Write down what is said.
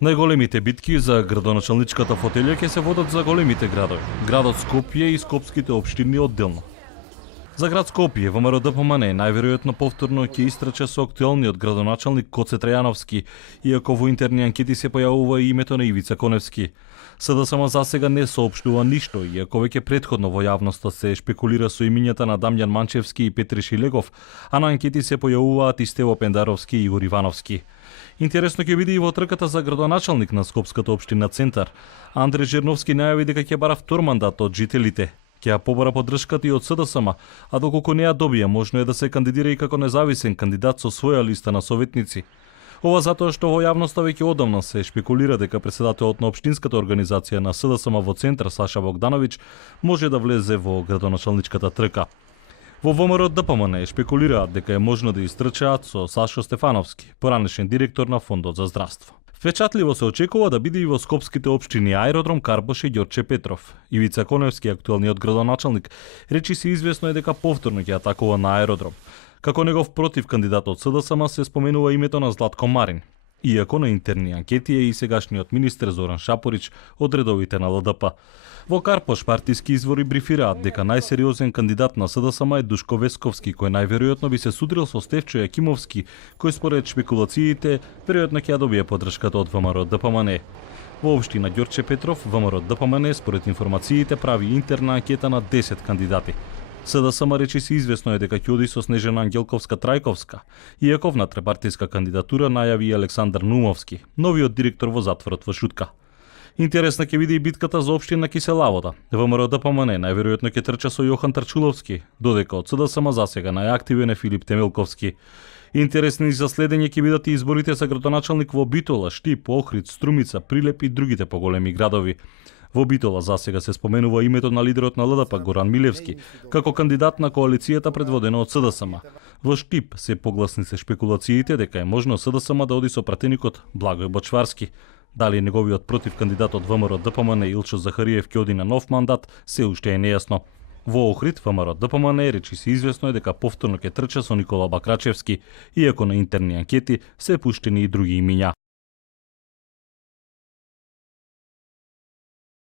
Најголемите битки за градоначалничката фотелја ќе се водат за големите градови, градот Скопје и скопските општини одделно. За град Скопје ВМРО ДПМН најверојатно повторно ќе истрче со актуелниот градоначалник Гоце Трајановски, иако во интерни анкети се појавува и името на Ивица Коневски. СДСМ за сега не соопштува ништо, иако веќе претходно во јавноста се шпекулира со имињата на Дамјан Манчевски и Петри Шилегов, а на анкети се појавуваат и Стево Пендаровски и Игор Ивановски. Интересно ќе биде и во трката за градоначалник на Скопската општина Центар. Андре Жерновски најави дека ќе бара втор мандат од жителите. Ќе ја побара поддршката и од СДСМ, а доколку не ја добија, можно е да се кандидира и како независен кандидат со своја листа на советници. Ова затоа што во јавноста веќе одамна се шпекулира дека председателот на општинската организација на СДСМ во Центар Саша Богдановиќ може да влезе во градоначалничката трка. Во ВМРО ДПМН шпекулираат дека е можно да истрчаат со Сашо Стефановски, поранешен директор на Фондот за здравство. Впечатливо се очекува да биде и во скопските општини Аеродром, Карбош и Ѓорче Петров. Ивица Коневски, актуелниот градоначалник, речи се известно е дека повторно ќе атакува на Аеродром. Како негов против кандидат од СДСМ се споменува името на Златко Марин. Иако на интерни анкети е и сегашниот министер Зоран Шапорич од редовите на ЛДП. Во Карпош партиски извори брифираат дека најсериозен кандидат на СДСМ е Душко Весковски, кој најверојатно би се судрил со Стефчо Јакимовски, кој според шпекулациите веројатно ќе ја добие поддршката од ВМРО ДПМН. Во општина Ѓорче Петров, ВМРО ДПМН според информациите прави интерна анкета на 10 кандидати. СДСМ речи се известно е дека ќе оди со Снежана Ангелковска Трајковска, иако внатрепартиска кандидатура најави и Александар Нумовски, новиот директор во затворот во Шутка. Интересна ќе биде и битката за општина Киселавода. ВМРО ДПМН најверојатно ќе трча со Јохан Тарчуловски, додека од СДСМ засега најактивен е Филип Темелковски. Интересни за следење ќе бидат и изборите за градоначалник во Битола, Штип, Охрид, Струмица, Прилеп и другите поголеми градови. Во Битола засега се споменува името на лидерот на ЛДП Горан Милевски како кандидат на коалицијата предводена од СДСМ. Во Штип се погласни се шпекулациите дека е можно СДСМ да оди со пратеникот Благој Бочварски. Дали неговиот против кандидат од ВМРО ДПМН Илчо Захариев ќе оди на нов мандат, се уште е нејасно. Во Охрид ВМРО ДПМН речи се известно е дека повторно ќе трча со Никола Бакрачевски, иако на интерни анкети се пуштени и други имиња.